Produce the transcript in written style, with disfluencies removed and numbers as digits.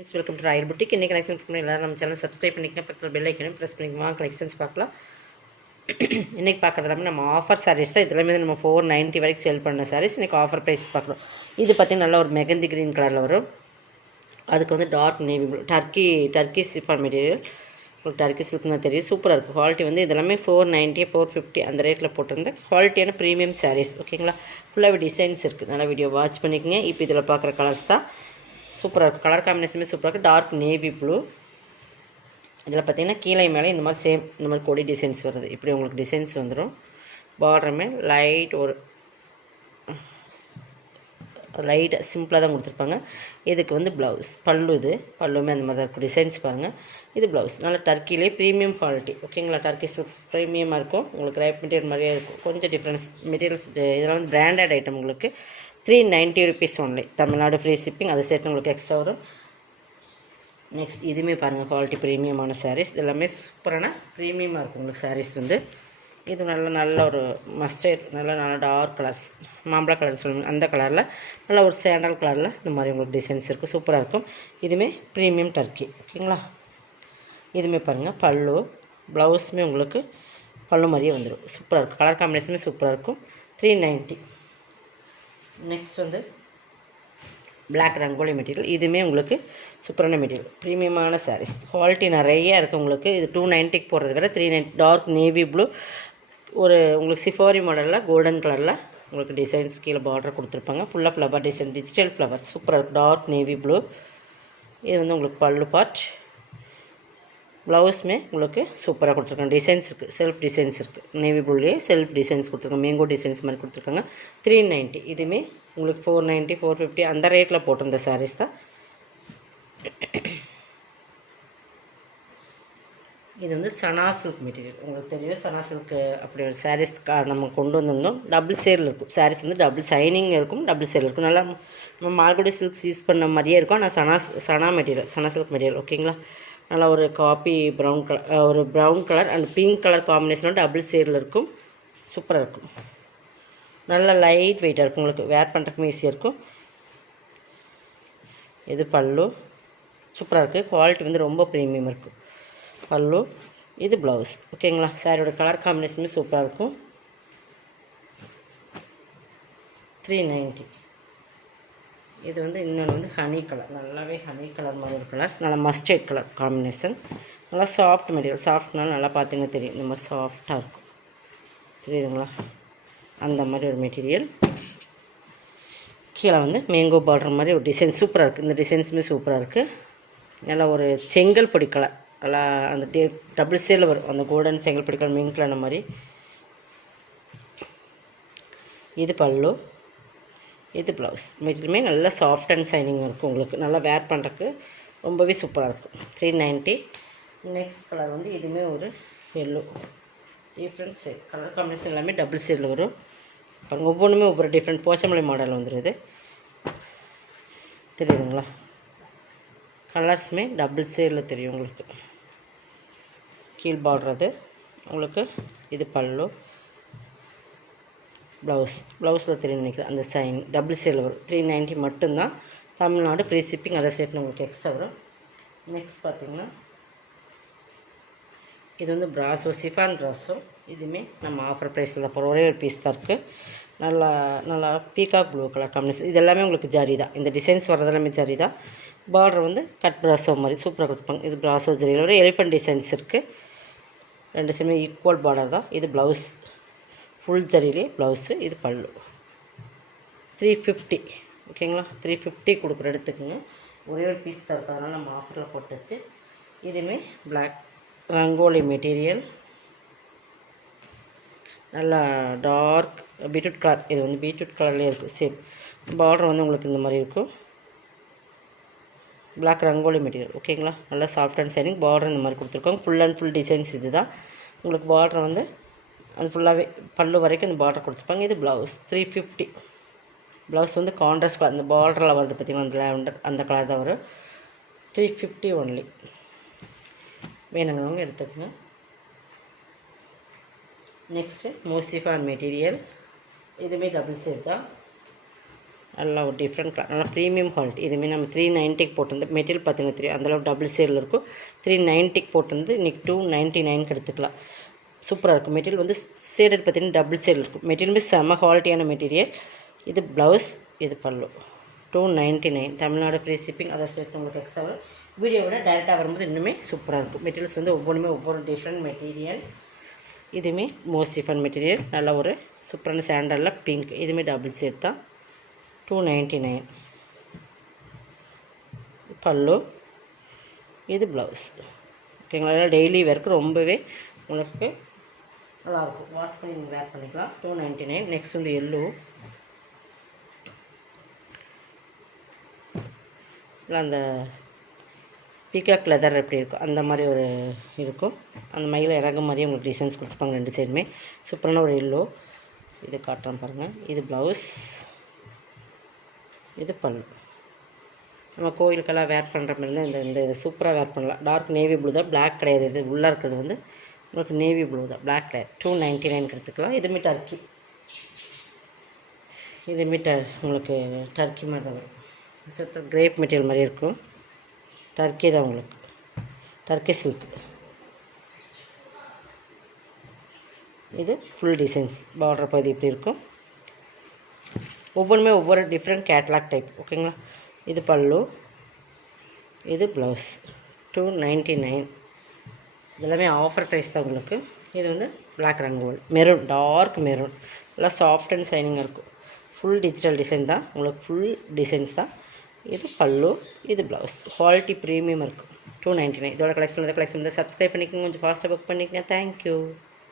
Friends welcome to Royal boutique. இன்றைக்கி collection பண்ணி எல்லாரும் நம்ம சேனல் சப்ஸ்கிரைப் பண்ணிக்கலாம். பக்கத்தில் பெல் ஐக்கனையும் ப்ரெஸ் பண்ணிக்கலாம். கலெக்ஷன்ஸ் பார்க்கலாம். இன்றைக்கி பார்க்கறது எல்லாமே நம்ம ஆஃபர் சாரீஸ் தான். இதெல்லாமே நம்ம 490 வரைக்கும் சேல் பண்ண சாரீஸ். இன்றைக்கி ஆஃபர் ப்ரைஸ் பார்க்கலாம். இது பார்த்திங்கன்னா நல்ல ஒரு மெகந்தி க்ரீன் கலரில் வரும். அதுக்கு வந்து dark navy blue turkey chiffon material. உங்களுக்கு டர்க்கி சில்க்னு தெரியும். சூப்பராக இருக்கும். குவாலிட்டி வந்து இதெல்லாமே 490 450 அந்த ரேட்டில் போட்டிருந்த குவாலிட்டியான ப்ரீமியம் சாரீஸ். ஓகேங்களா? ஃபுல்லாகவே டிசைன்ஸ் இருக்குது. நல்லா வீடியோ வாட்ச் பண்ணிக்கோங்க. இப்போ இதில் பார்க்குற கலர்ஸ் தான் சூப்பராக இருக்கும். கலர் காம்பினேஷனுமே சூப்பராக இருக்குது. Dark navy blue. இதில் பார்த்திங்கன்னா கீழே மேலே இந்த மாதிரி சேம் இந்த மாதிரி கொடி டிசைன்ஸ் வருது. இப்படி உங்களுக்கு டிசைன்ஸ் வந்துடும். பார்டருமே லைட் சிம்பிளாக தான் கொடுத்துருப்பாங்க. இதுக்கு வந்து ப்ளவுஸ் பல்லுமே அந்த மாதிரி தான் இருக்கும். டிசைன்ஸ் பாருங்கள். இது ப்ளவுஸ் நல்லா டர்க்கிலே ப்ரீமியம் குவாலிட்டி. ஓகேங்களா? டர்க்கி சில்க்ஸ் ப்ரீமியமாக இருக்கும். உங்களுக்கு ரேப் மெட்டீரியல் மாதிரியே இருக்கும். கொஞ்சம் டிஃப்ரென்ஸ் மெட்டீரியல்ஸ். இதெல்லாம் வந்து பிராண்டட் ஐட்டம். உங்களுக்கு 390 rupees only. Tamil Nadu free shipping. அதை சேர்த்து உங்களுக்கு எக்ஸ்ட்ரா வரும். நெக்ஸ்ட் இதுவுமே பாருங்கள். குவாலிட்டி ப்ரீமியமான சாரீஸ். எல்லாமே சூப்பரான ப்ரீமியமாக இருக்கும் உங்களுக்கு சாரீஸ் வந்து. இது நல்ல ஒரு மஸ்டர்ட் நல்ல டார்க் கலர்ஸ், மாம்பழ கலர் சொல்லுங்கள், அந்த கலரில் நல்ல ஒரு சாண்டல் கலரில் இந்த மாதிரி உங்களுக்கு டிசைன்ஸ் இருக்குது. சூப்பராக இருக்கும். இதுவுமே ப்ரீமியம் டர்க்கி. ஓகேங்களா? இதுவுமே பாருங்கள். பல்லு ப்ளவுஸுமே உங்களுக்கு பல்லு மாதிரியே வந்துடும். சூப்பராக இருக்கும். கலர் காம்பினேஷனுமே சூப்பராக இருக்கும். 390. நெக்ஸ்ட் வந்து பிளாக் ரங்கோலி மெட்டீரியல். இதுவுமே உங்களுக்கு சூப்பரான மெட்டீரியல். ப்ரீமியமான சாரீஸ். குவாலிட்டி நிறையா இருக்குது உங்களுக்கு. இது 290 போடுறத விட 390. டார்க் நேவி ப்ளூ ஒரு உங்களுக்கு சிஃபாரி மாடலில் கோல்டன் கலரில் உங்களுக்கு டிசைன்ஸ் கீழே பார்டர் கொடுத்துருப்பாங்க. ஃபுல்லாக ஃப்ளவர் டிசைன், டிஜிட்டல் ஃப்ளவர். சூப்பராக இருக்கும். Dark navy blue. இது வந்து உங்களுக்கு பல்லு பார்ட். ப்ளவுஸுமே உங்களுக்கு சூப்பராக கொடுத்துருக்காங்க. டிசைன்ஸ் இருக்குது. செல்ஃப் டிசைன்ஸ் இருக்குது. நேவி ப்ளூலேயே செல்ஃப் டிசைன்ஸ் கொடுத்துருக்காங்க. மேங்கோ டிசைன்ஸ் மாதிரி கொடுத்துருக்காங்க. 390. இதுவுமே உங்களுக்கு 490 450 அந்த ரேட்டில் போட்டிருந்த சாரீஸ் தான். இது வந்து சனா சில்க் மெட்டீரியல். உங்களுக்கு தெரியும் சனா சில்க்கு அப்படி ஒரு சாரீஸ் நம்ம கொண்டு வந்திருந்தோம். டபுள் சேரில் இருக்கும். சாரீஸ் வந்து டபுள் சைனிங் இருக்கும், டபுள் சேரில் இருக்கும். நல்லா நம்ம மார்கோடி சில்க்ஸ் யூஸ் பண்ண மாதிரியே இருக்கும். ஆனால் சனா மெட்டீரியல், சனா சில்க் மெட்டீரியல். ஓகேங்களா? நல்லா ஒரு காப்பி ப்ரௌன் கலர், ஒரு brown colour and pink colour காம்பினேஷனோட டபுள் சேரில் இருக்கும். சூப்பராக இருக்கும். நல்லா லைட் வெயிட்டாக இருக்கும். உங்களுக்கு வேர் பண்ணுறதுக்குமே ஈஸியாக இருக்கும். இது பல்லு. சூப்பராக இருக்குது. குவாலிட்டி வந்து ரொம்ப ப்ரீமியம் இருக்கும். பல்லு. இது ப்ளவுஸ். ஓகேங்களா? சாரியோட கலர் காம்பினேஷனுமே சூப்பராக இருக்கும். 390. இது வந்து இன்னொன்று வந்து ஹனி கலர். நல்லாவே ஹனி கலர் மாதிரி ஒரு கலர்ஸ். நல்லா மஸ்டர்ட் கலர் காம்பினேஷன். நல்லா சாஃப்ட் மெட்டீரியல். சாஃப்ட்னால நல்லா பார்த்தீங்கன்னா தெரியும். இந்த மாதிரி சாஃப்டாக இருக்கும். தெரியுதுங்களா? அந்த மாதிரி ஒரு மெட்டீரியல். கீழே வந்து மேங்கோ பார்டர் மாதிரி ஒரு டிசைன் சூப்பராக இருக்குது. இந்த டிசைன்ஸுமே சூப்பராக இருக்குது. நல்லா ஒரு செங்கல் பொடி கலர். நல்லா அந்த டபுள் சேரில் வரும். அந்த கோல்டன் செங்கல் பொடி கலர் மிங்க் கலர் மாதிரி. இது பல்லு. இது ப்ளவுஸ். மெட்டீரியலுமே நல்லா சாஃப்ட் அண்ட் சைனிங் இருக்கும். உங்களுக்கு நல்லா வேர் பண்ணுறதுக்கு ரொம்பவே சூப்பராக இருக்கும். 390. நெக்ஸ்ட் கலர் வந்து இதுவுமே ஒரு எல்லோ. டிஃப்ரெண்ட் சேர். கலர் காம்பினேஷன் எல்லாமே டபுள் சேரில் வரும். பாருங்கள். ஒவ்வொன்றுமே ஒவ்வொரு டிஃப்ரெண்ட் போச்சமல்லி மாடல் வந்துடுது. தெரியுதுங்களா? கலர்ஸுமே டபுள் சேரில் தெரியும் உங்களுக்கு. கீழ் பார்டர் உங்களுக்கு. இது பல்லு. ப்ளவுஸில் தெரியும் நினைக்கிறேன். அந்த சைன் டபுள் சேரில் வரும். 390 மட்டும்தான். Tamil Nadu free shipping. அதை சேர்த்து உங்களுக்கு எக்ஸ்ட்ரா வரும். நெக்ஸ்ட் பார்த்திங்கன்னா இது வந்து ப்ராஸோ, சிஃபான் ப்ராஸோ. இதுவுமே நம்ம ஆஃபர் ப்ரைஸில் தான் போகிறோம். ஒரே ஒரு பீஸ் தான் இருக்குது. நல்லா பீகாக் ப்ளூ கலர் காம்பினேஷன். இது எல்லாமே உங்களுக்கு ஜரி தான். இந்த டிசைன்ஸ் வர்றது எல்லாமே ஜரி தான். பார்டர் வந்து கட் ப்ராஸோ மாதிரி சூப்பராக கொடுப்பாங்க. இது ப்ராஸோ ஜரியில் ஒரு எலிஃபென்ட் டிசைன்ஸ் இருக்குது. ரெண்டு சேமே ஈக்குவல் பார்டர் தான். இது ப்ளவுஸ். Full ஜரியிலே blouse. இது பல்லு. 350. ஓகேங்களா? 350 கொடுக்குற எடுத்துக்கோங்க. ஒரே ஒரு பீஸ் தான் இருக்குது. அதனால் நம்ம ஆஃபரில் போட்டு வச்சு. இதுவுமே பிளாக் ரங்கோலி மெட்டீரியல். நல்லா டார்க் பீட்ரூட் கலர். இது வந்து பீட்ரூட் கலர்லேயே இருக்குது. சேம் பார்டர் வந்து உங்களுக்கு இந்த மாதிரி இருக்கும். Black rangoli material. ஓகேங்களா? நல்லா சாஃப்ட் அண்ட் சைனிங். பார்டர் இந்த மாதிரி கொடுத்துருக்கோங்க. ஃபுல் அண்ட் ஃபுல் டிசைன்ஸ் இது தான். உங்களுக்கு பார்டர் வந்து அது ஃபுல்லாகவே பல்லு வரைக்கும் இந்த பார்டர் கொடுத்துருப்பாங்க. இது ப்ளவுஸ். 350. ப்ளவுஸ் வந்து கான்ட்ராஸ்ட் கலர். இந்த பார்டரில் வருது பார்த்திங்கன்னா அந்த லேவண்டர் அந்த கலர் தான் வரும். 350 ஒன்லி. வேணுங்கிறவங்க எடுத்துக்கோங்க. நெக்ஸ்ட்டு மோசிஃபான் மெட்டீரியல். இதுவுமே டபுள் சேர் தான். நல்லா ஒரு டிஃப்ரெண்ட் கலர், நல்லா ப்ரீமியம் குவாலிட்டி. இதுமாரி நம்ம 390க்கு போட்டிருந்து மெட்டீரியல் பார்த்திங்கன்னா தெரியும், அந்தளவு டபுள் சேரில் இருக்கும். 390க்கு போட்டிருந்து இன்றைக்கி 299க்கு எடுத்துக்கலாம். சூப்பராக இருக்கும். மெட்டீரியல் வந்து ஷேடட் பார்த்திங்கன்னா டபுள் சேரில் இருக்கும். மெட்டீரியலுமே செம்ம குவாலிட்டியான மெட்டீரியல். இது ப்ளவுஸ், இது பல்லு. 299 தமிழ்நாடு ஃப்ரீ ஷிப்பிங். அதை சேர்த்து உங்களுக்கு எக்ஸ்ட்ரா வரும். வீடியோவோட டேரெக்டாக வரும்போது இன்னுமே சூப்பராக இருக்கும். மெட்டீரியல்ஸ் வந்து ஒவ்வொன்றுமே ஒவ்வொரு டிஃப்ரெண்ட் மெட்டீரியல். இதுவுமே மோஸ்டிஃபன் மெட்டீரியல். நல்ல ஒரு சூப்பரான சாண்டலில் பிங்க். இதுவுமே டபுள் ஷேட் தான். 299 பல்லு. இது ப்ளவுஸ். ஓகேங்களா? டெய்லி வேர்க்கு ரொம்பவே உங்களுக்கு நல்லாயிருக்கும். வாஷ் பண்ணி நீங்கள் வேர் பண்ணிக்கலாம். 299. நெக்ஸ்ட் வந்து எல்லோ. இல்லை அந்த பீகாக் லெதர் எப்படி இருக்கும் அந்த மாதிரி ஒரு இருக்கும். அந்த மயில இறகு மாதிரியே உங்களுக்கு டிசைன்ஸ் கொடுத்துருப்பாங்க ரெண்டு சைடுமே. சூப்பரான ஒரு எல்லோ. இது காட்டுறேன் பாருங்கள். இது ப்ளவுஸ், இது பல்லு. நம்ம கோயிலுக்கெல்லாம் வேர் பண்ணுற மாதிரி தான் இந்த இதை சூப்பராக வேர் பண்ணலாம். டார்க் நேவி ப்ளூ தான், பிளாக் கிடையாது. இது உள்ளே இருக்கிறது வந்து உங்களுக்கு நேவி ப்ளூ தான், பிளாக் கிடையாது. 299 எடுத்துக்கலாம். இதுமே டர்க்கி. இதுமே உங்களுக்கு டர்க்கி மாதிரி தான் வரும். கிரேப் மெட்டீரியல் மாதிரி இருக்கும். டர்க்கி தான் உங்களுக்கு, டர்க்கி சில்க். இது ஃபுல் டிசைன்ஸ். பார்டர் பகுதி இப்படி இருக்கும். ஒவ்வொன்றுமே ஒவ்வொரு டிஃப்ரெண்ட் கேட்லாக் டைப். ஓகேங்களா? இது பல்லு, இது ப்ளவுஸ். 299. இதெல்லாமே ஆஃபர் ப்ரைஸ் தான் உங்களுக்கு. இது வந்து பிளாக் ரங்கோல், மெரூன், டார்க் மெரூன். நல்லா சாஃப்ட் அண்ட் ஷைனிங்காக இருக்கும். ஃபுல் டிஜிட்டல் டிசைன் தான் உங்களுக்கு, ஃபுல் டிசைன்ஸ் தான். இது பல்லு, இது ப்ளவுஸ். குவாலிட்டி ப்ரீமியம் இருக்கும். 299. இதோட கலெக்ஷன் வந்து சப்ஸ்கிரைப் பண்ணிக்கோங்க. கொஞ்சம் ஃபாஸ்ட்டாக புக் பண்ணிக்கங்க. தேங்க்யூ.